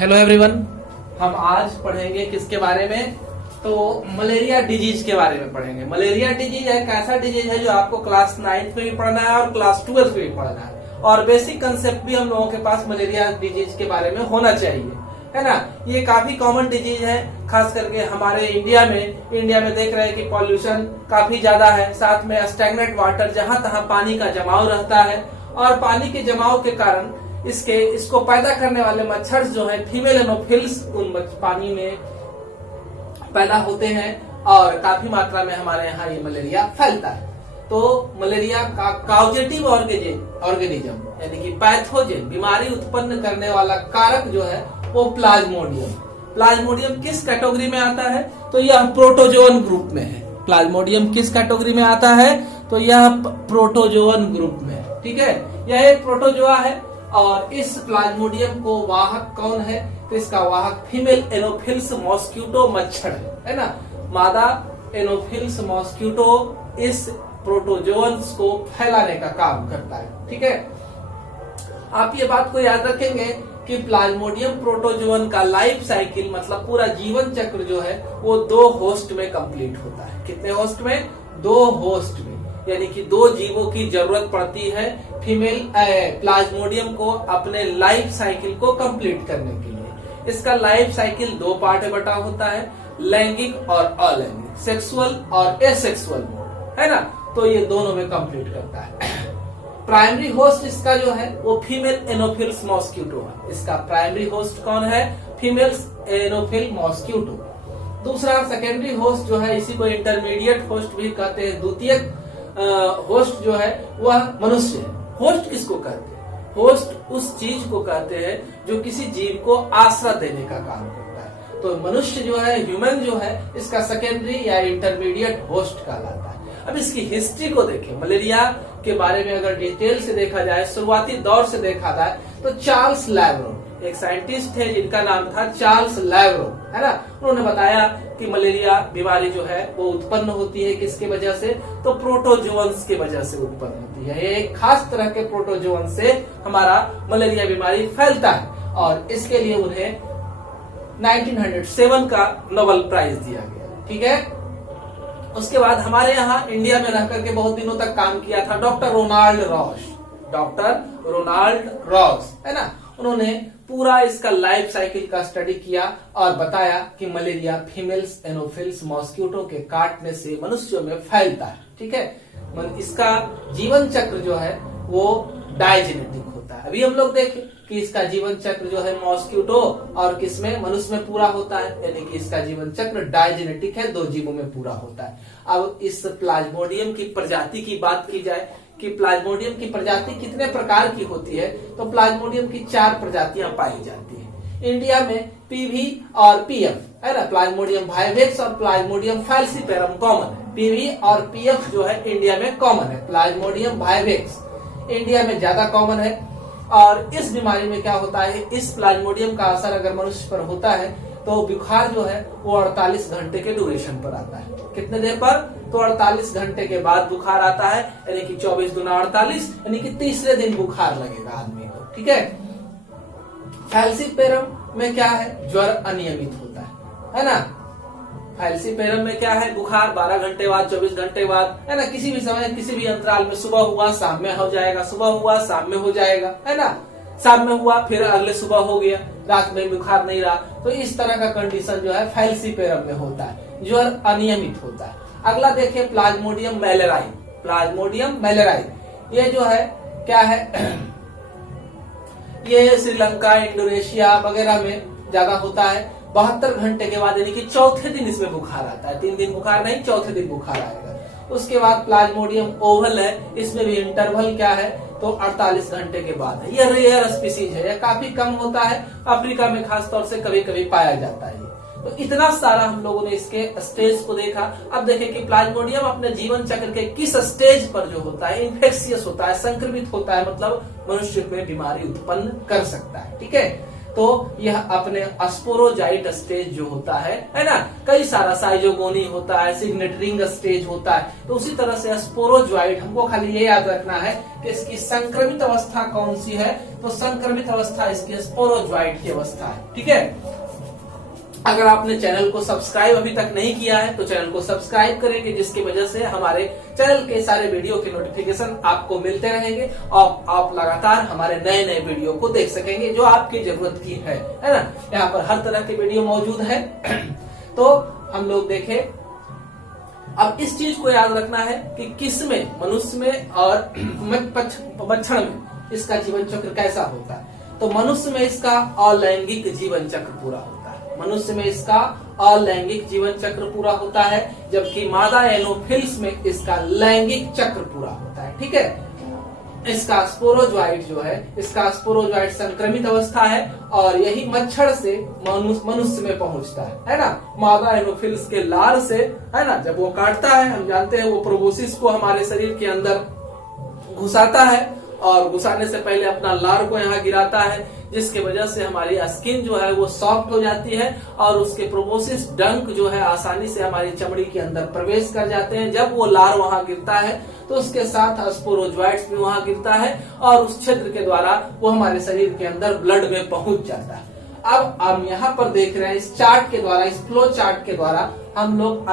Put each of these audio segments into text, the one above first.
Hello everyone, हम आज पढ़ेंगे किसके बारे में? तो मलेरिया डिजीज के बारे में पढ़ेंगे। मलेरिया डिजीज एक ऐसा डिजीज है जो आपको क्लास 9th में भी पढ़ना है और क्लास 12th में भी पढ़ना है, और बेसिक कंसेप्ट भी हम लोगों के पास मलेरिया डिजीज के बारे में होना चाहिए, है ना। ये काफी कॉमन डिजीज है, खास करके हमारे इंडिया में देख रहे हैं कि पॉल्यूशन काफी ज्यादा है, साथ में स्टैग्नेंट वाटर, जहां तहां पानी का जमाव रहता है, और पानी के जमाव के कारण इसको पैदा करने वाले मच्छर जो है फीमेल एनोफिल्स उन पानी में पैदा होते हैं, और काफी मात्रा में हमारे यहाँ ये मलेरिया फैलता है। तो मलेरिया का कॉजेटिव ऑर्गेनिज्म यानी कि पैथोजन, बीमारी उत्पन्न करने वाला कारक जो है वो प्लाज्मोडियम किस कैटेगरी में आता है? तो यह प्रोटोजोअन ग्रुप में है। प्लाज्मोडियम किस कैटेगरी में आता है? तो यह प्रोटोजोअन ग्रुप में है। ठीक है, यह एक प्रोटोजोआ है, और इस प्लाज्मोडियम को वाहक कौन है? तो इसका वाहक फीमेल एनोफिल्स मॉस्क्यूटो मच्छर है ना। मादा एनोफिल्स मॉस्क्यूटो इस प्रोटोजोअन्स को फैलाने का काम करता है। ठीक है, आप ये बात को याद रखेंगे कि प्लाज्मोडियम प्रोटोजोअन का लाइफ साइकिल मतलब पूरा जीवन चक्र जो है वो 2 होस्ट में कंप्लीट होता है। कितने होस्ट में? 2 होस्ट में, यानी कि 2 जीवों की जरूरत पड़ती है फीमेल प्लाज्मोडियम को अपने लाइफ साइकिल को कंप्लीट करने के लिए। इसका लाइफ साइकिल 2 पार्ट में बटा होता है, लैंगिक और अलैंगिक, सेक्सुअल और एसेक्सुअल मोड, है ना। तो ये दोनों में कंप्लीट करता है। प्राइमरी होस्ट इसका जो है वो फीमेल एनोफिल्स मॉस्क्यूटो है। इसका प्राइमरी होस्ट कौन है? Female anopheles mosquito. दूसरा सेकेंडरी होस्ट जो है, इसी को इंटरमीडिएट होस्ट भी कहते हैं। द्वितीयक होस्ट जो है वह मनुष्य है। होस्ट किसको कहते हैं? होस्ट उस चीज को कहते हैं जो किसी जीव को आश्रय देने का काम करता है। तो मनुष्य जो है, ह्यूमन जो है, इसका सेकेंडरी या इंटरमीडिएट होस्ट कहलाता है। अब इसकी हिस्ट्री को देखें। मलेरिया के बारे में अगर डिटेल से देखा जाए, शुरुआती दौर से देखा जाए, तो चार्ल्स लैवरो एक साइंटिस्ट थे जिनका नाम था चार्ल्स लैवरो, है ना। उन्होंने बताया कि मलेरिया बीमारी जो है वो उत्पन्न होती है किसके वजह से? तो प्रोटोजोअन्स के वजह से उत्पन्न होती है। एक खास तरह के प्रोटोजोअन से हमारा मलेरिया बीमारी फैलता है, और इसके लिए उन्हें 1907 का नोबेल प्राइज दिया गया। ठीक है, उसके बाद हमारे यहाँ इंडिया में रह करके बहुत दिनों तक काम किया था डॉक्टर रोनाल्ड रॉस, है ना। उन्होंने पूरा इसका लाइफ साइकिल का स्टडी किया और बताया कि मलेरिया फीमेल्स एनोफिल्स मॉस्क्यूटो के काटने से मनुष्यों में फैलता है। ठीक है, इसका जीवन चक्र जो है वो डायजेनेटिक होता है। अभी हम लोग देखें कि इसका जीवन चक्र जो है मॉस्क्यूटो और किसमें? मनुष्य में पूरा होता है, यानी कि इसका जीवन चक्र डायजेनेटिक है, 2 जीवों में पूरा होता है। अब इस प्लाज्मोडियम की प्रजाति की बात की जाए कि प्लाज्मोडियम की प्रजाति कितने प्रकार की होती है, तो प्लाज्मोडियम की 4 प्रजातियां पाई जाती है। इंडिया में पीवी और पीएफ, है ना। प्लाज्मोडियम वाइवेक्स और प्लाज्मोडियम फैल्सीपेरम कॉमन है। पीवी और पीएफ जो है इंडिया में कॉमन है। प्लाज्मोडियम वाइवेक्स इंडिया में ज्यादा कॉमन है। और इस बीमारी में क्या होता है? इस प्लाज्मोडियम का असर अगर मनुष्य पर होता है तो बुखार जो है वो 48 घंटे के ड्यूरेशन पर आता है। कितने देर पर? तो 48 घंटे के बाद बुखार आता है, यानी कि 24 दूना 48, यानी कि तीसरे दिन बुखार लगेगा आदमी को। ठीक है, फैल्सीपेरम में क्या है? ज्वर अनियमित होता है ना। फैल्सीपेरम में क्या है? बुखार 12 घंटे बाद, 24 घंटे बाद, है ना। किसी भी समय, किसी भी अंतराल में, सुबह हुआ शाम में हो जाएगा, सुबह हुआ शाम में हो जाएगा, है ना। शाम में हुआ फिर अगले सुबह हो गया, रात में बुखार नहीं रहा। तो इस तरह का कंडीशन जो है फैल्सीपेरम में होता है, ज्वर अनियमित होता है। अगला देखिए प्लाज्मोडियम मैलेराई। ये जो है क्या है? ये श्रीलंका, इंडोनेशिया वगैरह में ज्यादा होता है। 72 घंटे के बाद, यानी कि चौथे दिन इसमें बुखार आता है। 3 दिन बुखार नहीं, चौथे दिन बुखार आएगा। उसके बाद प्लाज्मोडियम ओवल है, इसमें भी इंटरवल क्या है? तो 48 घंटे के बाद है। यह रेयर स्पीसीज है, यह काफी कम होता है। अफ्रीका में खासतौर से कभी कभी पाया जाता है। तो इतना सारा हम लोगों ने इसके स्टेज को देखा। अब देखें कि प्लाज्मोडियम अपने जीवन चक्र के किस स्टेज पर जो होता है, इन्फेक्शियस होता है, संक्रमित होता है, मतलब मनुष्य में बीमारी उत्पन्न कर सकता है। ठीक है, तो यह अपने स्पोरोजाइट स्टेज जो होता है ना, कई सारा साइजोगोनी होता है, सिग्नेटरिंग स्टेज होता है, तो उसी तरह से स्पोरोजाइट, हमको खाली ये याद रखना है कि इसकी संक्रमित अवस्था कौन सी है, तो संक्रमित अवस्था इसकी स्पोरोजाइट की अवस्था है। ठीक है, अगर आपने चैनल को सब्सक्राइब अभी तक नहीं किया है तो चैनल को सब्सक्राइब करेंगे, जिसकी वजह से हमारे चैनल के सारे वीडियो के नोटिफिकेशन आपको मिलते रहेंगे और आप लगातार हमारे नए नए वीडियो को देख सकेंगे जो आपकी जरूरत की है ना। यहाँ पर हर तरह के वीडियो मौजूद है। तो हम लोग देखें, अब इस चीज को याद रखना है कि किस में, मनुष्य में और मच्छर में इसका जीवन चक्र कैसा होता है। तो मनुष्य में इसका अलैंगिक जीवन चक्र पूरा होता है, मनुष्य में इसका अलैंगिक जीवन चक्र पूरा होता है, जबकि मादा एनोफिल्स में इसका लैंगिक चक्र पूरा होता है। ठीक है, इसका स्पोरोजोइट जो है, इसका स्पोरोजोइट संक्रमित अवस्था है और यही मच्छर से मनुष्य में पहुंचता है ना। मादा एनोफिल्स के लार से, है ना, जब वो काटता है, हम जानते हैं वो प्रोबोसिस को हमारे शरीर के अंदर घुसाता है और घुसाने से पहले अपना लार को यहाँ गिराता है, जिसके वजह से हमारी स्किन जो है वो सॉफ्ट हो जाती है और उसके प्रोबोसिस डंक जो है आसानी से हमारी चमड़ी के अंदर प्रवेश कर जाते हैं। जब वो लार वहां गिरता है तो उसके साथ स्पोरोजोइट्स भी वहां गिरता है और उस क्षेत्र के द्वारा वो हमारे शरीर के अंदर ब्लड में पहुंच जाता है। अब हम यहाँ पर देख रहे हैं इस चार्ट के द्वारा, इस फ्लो चार्ट के द्वारा हम लोग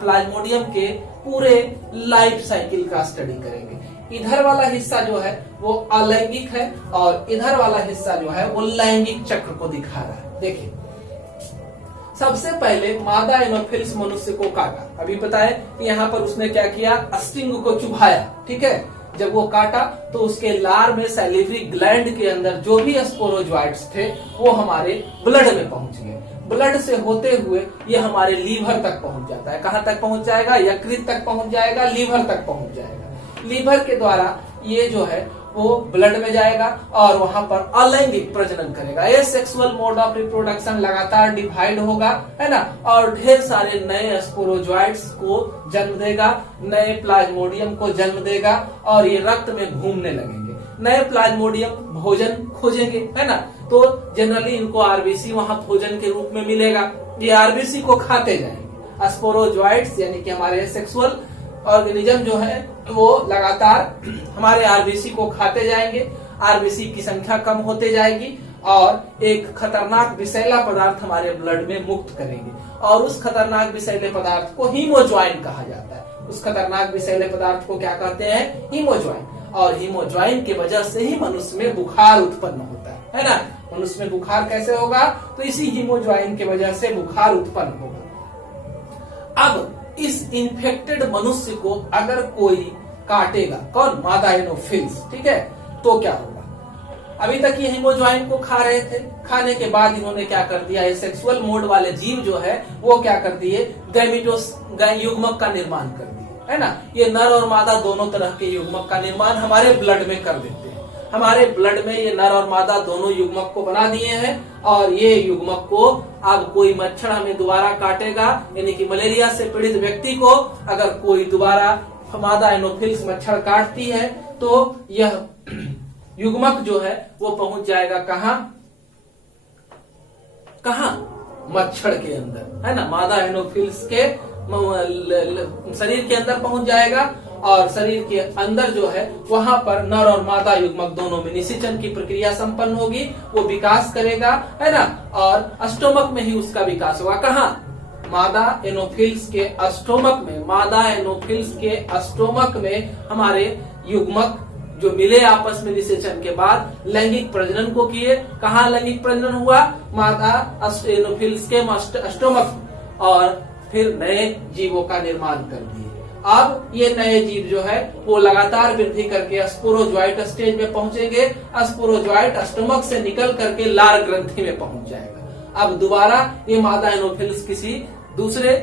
प्लाज्मोडियम के पूरे लाइफ साइकिल का स्टडी करेंगे। इधर वाला हिस्सा जो है वो अलैंगिक है और इधर वाला हिस्सा जो है वो लैंगिक चक्र को दिखा रहा है। देखिए, सबसे पहले मादा एनोफिल्स मनुष्य को काटा, अभी बताए कि यहाँ पर उसने क्या किया, स्टिंग को चुभाया। ठीक है, जब वो काटा तो उसके लार में सैलिवरी ग्लैंड के अंदर जो भी स्पोरोजोइट्स थे वो हमारे ब्लड में पहुंच गए। ब्लड से होते हुए ये हमारे लीवर तक पहुंच जाता है। कहाँ तक पहुंच जाएगा, यकृत तक पहुंच जाएगा, लीवर तक पहुंच जाएगा। लीवर के द्वारा ये जो है वो ब्लड में जाएगा और वहां पर अलैंगिक प्रजनन करेगा। ये सेक्सुअल मोड ऑफ रिप्रोडक्शन लगातार डिवाइड होगा, है ना, और ढेर सारे नए स्पोरोजोइट्स को जन्म देगा, नए प्लाज्मोडियम को जन्म देगा और ये रक्त में घूमने लगेंगे। नए प्लाज्मोडियम भोजन खोजेंगे, है ना, तो जनरली इनको आरबीसी वहां भोजन के रूप में मिलेगा। ये आरबीसी को खाते जाएंगे। स्पोरोजोइट्स यानी कि हमारे सेक्सुअल ऑर्गेनिज्म जो है वो लगातार हमारे आरबीसी को खाते जाएंगे, आरबीसी की संख्या कम होते जाएगी और एक खतरनाक विषैला पदार्थ हमारे ब्लड में मुक्त करेंगे और उस खतरनाक विषैले पदार्थ को हीमोज्वाइन कहा जाता है। उस खतरनाक विषैले पदार्थ को क्या कहते हैं, हीमोज्वाइन। और हीमोज्वाइन की वजह से ही मनुष्य में बुखार उत्पन्न होता है ना। मनुष्य में बुखार कैसे होगा, तो इसी हीमोज्वाइन की वजह से बुखार उत्पन्न होगा। अब इस इन्फेक्टेड मनुष्य को अगर कोई काटेगा, कौन, मादा एनोफिल्स, ठीक है, तो क्या होगा। अभी तक ये हीमोज्वाइन को खा रहे थे, खाने के बाद इन्होंने क्या कर दिया, ये सेक्सुअल मोड वाले जीव जो है वो क्या कर दिए, गैमीटोस युग्मक का निर्माण कर दिए, है ना। ये नर और मादा दोनों तरह के युग्मक का निर्माण हमारे ब्लड में कर देते हैं। हमारे ब्लड में ये नर और मादा दोनों युग्मक को बना दिए हैं और ये युग्मक को अब कोई मच्छर हमें दोबारा काटेगा, यानी कि मलेरिया से पीड़ित व्यक्ति को अगर कोई दोबारा मादा एनोफिल्स मच्छर काटती है तो यह युग्मक जो है वो पहुंच जाएगा कहाँ, मच्छर के अंदर, है ना। मादा एनोफिल्स के शरीर के अंदर पहुंच जाएगा और शरीर के अंदर जो है वहां पर नर और मादा युग्मक दोनों में निषेचन की प्रक्रिया संपन्न होगी, वो विकास करेगा, है ना, और स्टोमक में ही उसका विकास होगा। कहाँ, मादा एनोफिल्स के स्टोमक में। मादा एनोफिल्स के स्टोमक में हमारे युग्मक जो मिले आपस में निषेचन के बाद लैंगिक प्रजनन को किए। कहाँ लैंगिक प्रजनन हुआ, मादा एनोफिल्स के स्टोमक, और फिर नए जीवों का निर्माण कर दिए। अब ये नए जीव जो है वो लगातार वृद्धि करके स्पोरोजोइट स्टेज में पहुंचेंगे। स्पोरोजोइट स्टोमक से निकल करके लार ग्रंथि में पहुंच जाएगा। अब दोबारा ये मादा एनोफिल्स किसी दूसरे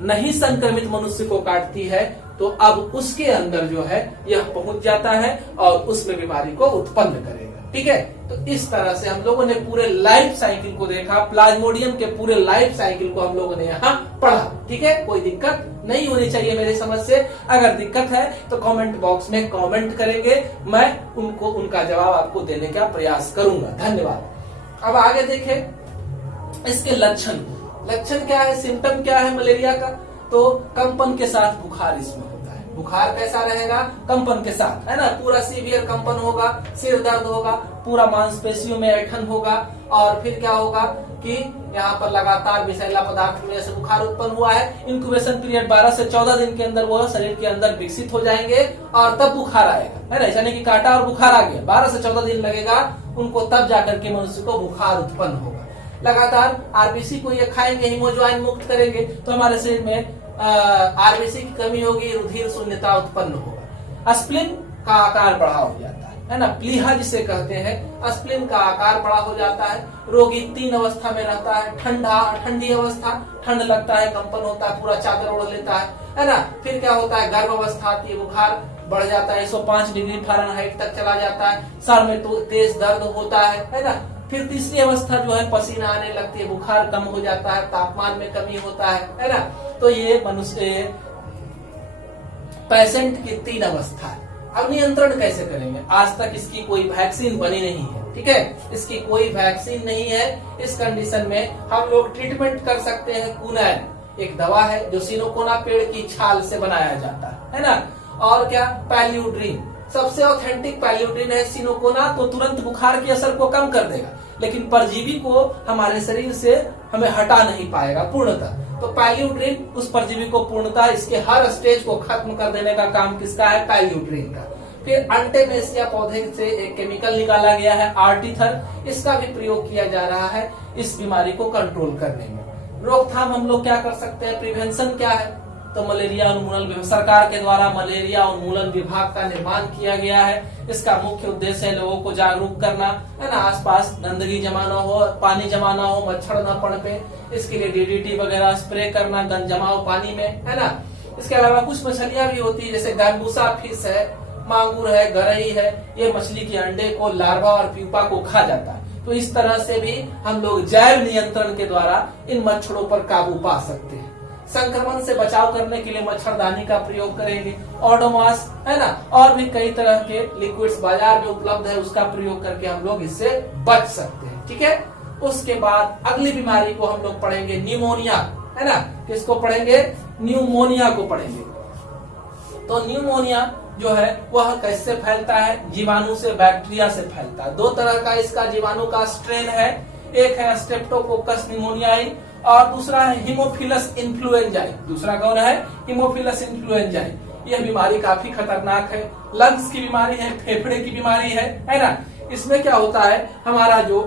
नहीं संक्रमित मनुष्य को काटती है तो अब उसके अंदर जो है यह पहुंच जाता है और उसमें बीमारी को उत्पन्न करेगा। ठीक है, तो इस तरह से हम लोगों ने पूरे लाइफ साइकिल को देखा, प्लाज्मोडियम के पूरे लाइफ साइकिल को हम लोगों ने यहाँ पढ़ा। ठीक है, कोई दिक्कत नहीं होनी चाहिए मेरे समझ से। अगर दिक्कत है तो कमेंट बॉक्स में कमेंट करेंगे, मैं उनका जवाब आपको देने का प्रयास करूंगा। धन्यवाद। अब आगे देखें इसके लक्षण। लक्षण क्या है, सिम्टम क्या है मलेरिया का? तो कंपन के साथ बुखार इसमें होता है। बुखार कैसा रहेगा? कंपन के साथ, है ना। पूरा सीवियर कंपन होगा, सिर दर्द होगा, पूरा मांसपेशियों में ऐठन होगा, और फिर क्या होगा कि यहाँ पर लगातार विषैला पदार्थ की वजह से बुखार उत्पन्न हुआ है। इंक्यूबेशन पीरियड 12 से 14 दिन के अंदर वो शरीर के अंदर विकसित हो जाएंगे और तब बुखार आएगा, है ना। ऐसा नहीं कि काटा और बुखार आ गया, 12 से 14 दिन लगेगा उनको, तब जाकर के मनुष्य को बुखार उत्पन्न होगा। लगातार आरबीसी को ये खाएंगे, हीमोज्वाइन मुक्त करेंगे, तो हमारे शरीर में आरबीसी की कमी होगी, रुधिर शून्यता उत्पन्न होगा। स्प्लीन का आकार बड़ा हो जाता है ना, प्लीहा जिसे कहते हैं, स्प्लीन का आकार बड़ा हो जाता है। रोगी 3 अवस्था में रहता है, ठंडी अवस्था, ठंड लगता है, कंपन होता है, पूरा चादर ओढ़ लेता है ना। फिर क्या होता है, गर्भ अवस्था आती है, बुखार बढ़ जाता है, 105 डिग्री फ़ारेनहाइट तक चला जाता है, सर में तो तेज दर्द होता है ना। फिर तीसरी अवस्था जो है, पसीना आने लगती है, बुखार कम हो जाता है, तापमान में कमी होता है ना। तो ये मनुष्य पेशेंट की 3 अवस्था है। अब नियंत्रण कैसे करेंगे? आज तक इसकी कोई वैक्सीन बनी नहीं है, ठीक है, इसकी कोई वैक्सीन नहीं है। इस कंडीशन में हम लोग ट्रीटमेंट कर सकते हैं। कुनैन एक दवा है जो सिनोकोना पेड़ की छाल से बनाया जाता है ना। और क्या, पैल्यूड्रिन, सबसे ऑथेंटिक पैल्यूड्रिन है। सिनोकोना तो तुरंत बुखार के असर को कम कर देगा, लेकिन परजीवी को हमारे शरीर से हमें हटा नहीं पाएगा पूर्णतः। तो पैल्यूड्रिन उस परजीवी को पूर्णतः, इसके हर स्टेज को खत्म कर देने का काम किसका है? पैल्यूड्रिन का। फिर अंटेमेसिया पौधे से एक केमिकल निकाला गया है आर्टिथर, इसका भी प्रयोग किया जा रहा है इस बीमारी को कंट्रोल करने में। रोकथाम हम लोग क्या कर सकते हैं? प्रिवेंशन क्या है? तो मलेरिया उन्मूलन, सरकार के द्वारा मलेरिया उन्मूलन विभाग का निर्माण किया गया है। इसका मुख्य उद्देश्य है लोगों को जागरूक करना, है ना। आसपास गंदगी जमा न हो, पानी जमा न हो, मच्छर न पनपे, इसके लिए डीडीटी वगैरह स्प्रे करना गंद जमाव पानी में, है ना। इसके अलावा कुछ मछलियां भी होती है, जैसे गैम्बूसा फिश है, मांगुर है, गरई है, ये मछली के अंडे को, लार्वा और प्यूपा को खा जाता है। तो इस तरह से भी हम लोग जैव नियंत्रण के द्वारा इन मच्छरों पर काबू पा सकते हैं। संक्रमण से बचाव करने के लिए मच्छरदानी का प्रयोग करेंगे, ओडोमॉस, है ना, और भी कई तरह के लिक्विड्स बाजार में उपलब्ध है, उसका प्रयोग करके हम लोग इससे बच सकते हैं, ठीक है। उसके बाद अगली बीमारी को हम लोग पढ़ेंगे न्यूमोनिया, है ना। किसको पढ़ेंगे? न्यूमोनिया को पढ़ेंगे। तो न्यूमोनिया जो है वह कैसे फैलता है? जीवाणु से, बैक्टीरिया से फैलता है। 2 तरह का इसका जीवाणु का स्ट्रेन है, एक है स्ट्रेप्टोकोकस न्यूमोनियाई और दूसरा है हीमोफिलस इन्फ्लुएंजाई। दूसरा कौन है? हीमोफिलस इन्फ्लुएंजाई। यह बीमारी काफी खतरनाक है, लंग्स की बीमारी है, फेफड़े की बीमारी है ना। इसमें क्या होता है, हमारा जो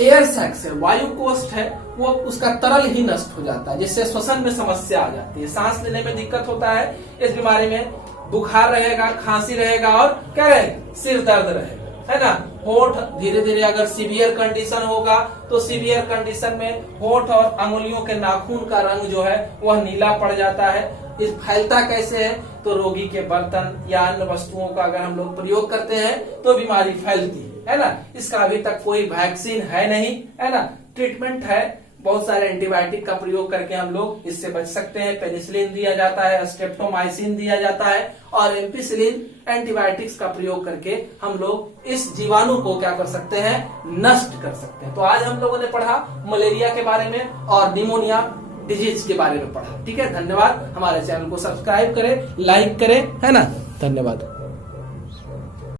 एयर सैक्स है, वायु कोष्ठ है, वो उसका तरल ही नष्ट हो जाता है, जिससे श्वसन में समस्या आ जाती है, सांस लेने में दिक्कत होता है। इस बीमारी में बुखार रहेगा, खांसी रहेगा और क्या रहेगा? सिर दर्द रहेगा, है ना। होठ धीरे धीरे, अगर सीवियर कंडीशन होगा तो सीवियर कंडीशन में होठ और अंगुलियों के नाखून का रंग जो है वह नीला पड़ जाता है। इस फैलता कैसे है? तो रोगी के बर्तन या अन्य वस्तुओं का अगर हम लोग प्रयोग करते हैं तो बीमारी फैलती है ना। इसका अभी तक कोई वैक्सीन है नहीं, है ना। ट्रीटमेंट है, बहुत सारे एंटीबायोटिक का प्रयोग करके हम लोग इससे बच सकते हैं। पेनिसिलिन दिया जाता है, स्ट्रेप्टोमाइसिन दिया जाता है और एम्पिसिलिन एंटीबायोटिक्स का प्रयोग करके हम लोग इस जीवाणु को क्या कर सकते हैं? नष्ट कर सकते हैं। तो आज हम लोगों ने पढ़ा मलेरिया के बारे में और निमोनिया डिजीज के बारे में पढ़ा, ठीक है। धन्यवाद। हमारे चैनल को सब्सक्राइब करें, लाइक करें, है ना। धन्यवाद।